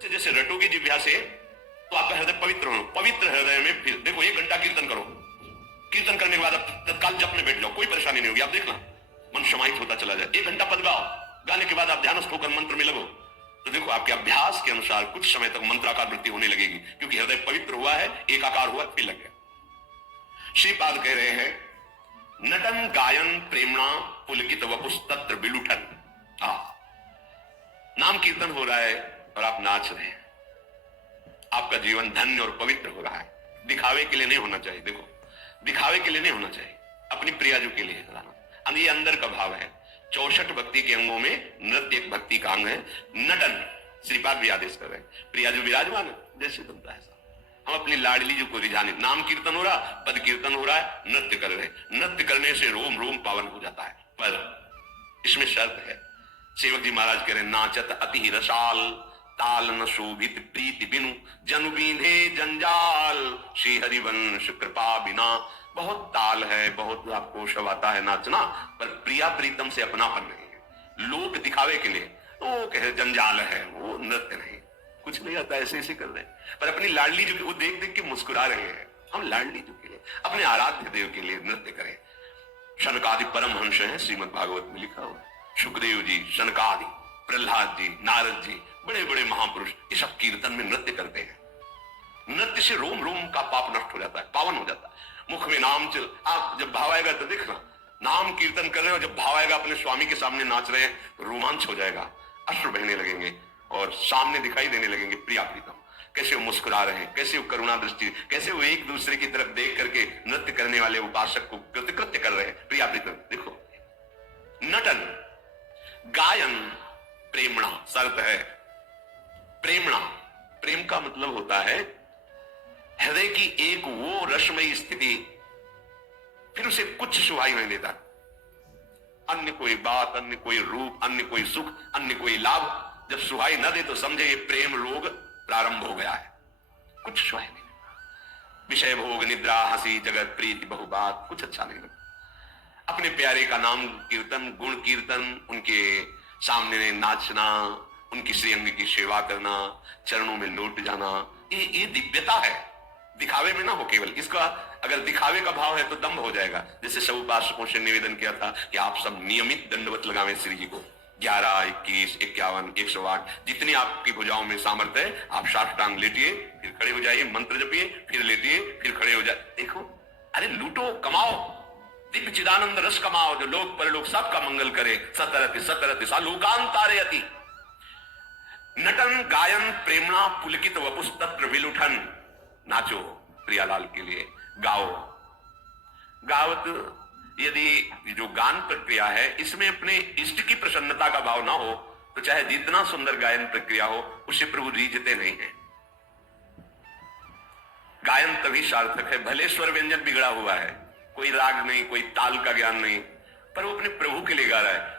से जैसे रटोगे जिह्वा से तो आपका हृदय पवित्र हो, पवित्र हृदय में फिर देखो 1 घंटा कीर्तन करो, कीर्तन करने के बाद आप तत्काल जप में बैठ जाओ, कोई परेशानी नहीं होगी। आप देखना मन समाहित होता चला जाए। 1 घंटा पद गाओ, गाने के बाद आप ध्यानस्थ होकर मंत्र में लगो, तो देखो आपके अभ्यास के अनुसार कुछ समय तक मंत्राकार वृत्ति होने लगेगी, क्योंकि हृदय पवित्र हुआ है, एकाकार हुआ, फिर लग गया। श्रीपाद कह रहे हैं नटन गायन प्रेमणा पुलकित वपुस्तत्र विलुठन। नाम कीर्तन हो रहा है और आप नाच रहे हैं, आपका जीवन धन्य और पवित्र हो रहा है। दिखावे के लिए नहीं होना चाहिए, देखो दिखावे के लिए नहीं होना चाहिए, अपनी प्रियाजू के लिए कराना। ये अंदर का भाव है। 64 भक्ति के अंगों में नृत्य एक भक्ति का अंग है। नटन श्रीपाद भी आदेश कर रहे हैं, प्रियाजू विराजमान है, जैसे बनता है हम अपनी लाडली जो को रिझाने। नाम कीर्तन हो रहा, पद कीर्तन हो रहा है, नृत्य कर रहे हैं। नृत्य करने से रोम रोम पावन हो जाता है, पर इसमें शर्त है। सेवक जी महाराज कह रहे नाचत अति रसाल, ताल न शोभित प्रीति बिनु, जनु बीधे जंजाल, श्री हरिवंश कृपा बिना। बहुत ताल है, बहुत आपको शव आता है नाचना, पर प्रिया प्रीतम से अपनापन नहीं है। लोग दिखावे के लिए वो कहे जंजाल है, वो नृत्य नहीं, कुछ नहीं आता, ऐसे ऐसे कर रहे हैं। पर अपनी लाडली जो वो देख देख के मुस्कुरा रहे हैं। हम लाडली जो के लिए, अपने आराध्य देव के लिए नृत्य करें। शनकादि परम हंस है, श्रीमद् भागवत में लिखा हुआ। सुखदेव जी, शनकादि, प्रहलाद जी, नारद जी, बड़े बड़े महापुरुष ये सब कीर्तन में नृत्य करते हैं। नृत्य से रोम रोम का पाप नष्ट हो जाता है, पावन हो जाता है। मुख में नाम चल, आप जब भाव आएगा तो देखना, नाम कीर्तन कर रहे हो, जब भाव आएगा अपने स्वामी के सामने नाच रहे हैं, रोमांच हो जाएगा, अश्रु बहने लगेंगे और सामने दिखाई देने लगेंगे प्रिया प्रीतम। कैसे वो मुस्कुरा रहे हैं, कैसे वो करुणा दृष्टि, कैसे वो एक दूसरे की तरफ देख करके नृत्य करने वाले उपासक को कृत्य कर रहे हैं। प्रिया प्रीतम देखो। नटन गायन प्रेमणा, शर्त है प्रेमणा। प्रेम का मतलब होता है हृदय की एक वो रसमयी स्थिति, फिर उसे कुछ सुहाई नहीं देता। अन्य कोई बात, अन्य कोई रूप, अन्य कोई सुख, अन्य कोई लाभ जब सुहाई न दे तो समझे ये प्रेम रोग प्रारंभ हो गया है। कुछ सुहाई नहीं देता। विषय भोग, निद्रा, हंसी, जगत, प्रीति, बहुबात, कुछ अच्छा नहीं लगता। अपने प्यारे का नाम कीर्तन, गुण कीर्तन, उनके सामने नाचना, उनकी श्रीअंग की सेवा करना, चरणों में लौट जाना, ये दिव्यता है। दिखावे में ना हो केवल। इसका अगर दिखावे का भाव है तो दम्भ हो जाएगा। जैसे सब उपासकों से निवेदन किया था कि आप सब नियमित दंडवत लगावें श्री जी को। 11, 21, 51, 108 जितनी आपकी भुजाओं में सामर्थ्य है, आप साष्टांग लेटिए, फिर खड़े हो जाइए, मंत्र जपिए, फिर लेटिए, फिर खड़े हो जाए। देखो, अरे लूटो, कमाओ, दिव्य चिदानंद रस कमाओ, जो लोक परलोक सबका मंगल करे। सतरति सतरति सालोकांतारे अति। नटन गायन प्रेमणा पुलकित वपुस्तत्र विलुठन। नाचो प्रियालाल के लिए, गाओ। गावत यदि जो गान प्रक्रिया है इसमें अपने इष्ट की प्रसन्नता का भाव ना हो तो चाहे जितना सुंदर गायन प्रक्रिया हो, उससे प्रभु रीझते नहीं है। गायन तभी सार्थक है, भले स्वर व्यंजन बिगड़ा हुआ है, कोई राग नहीं, कोई ताल का ज्ञान नहीं, पर वो अपने प्रभु के लिए गा रहा है।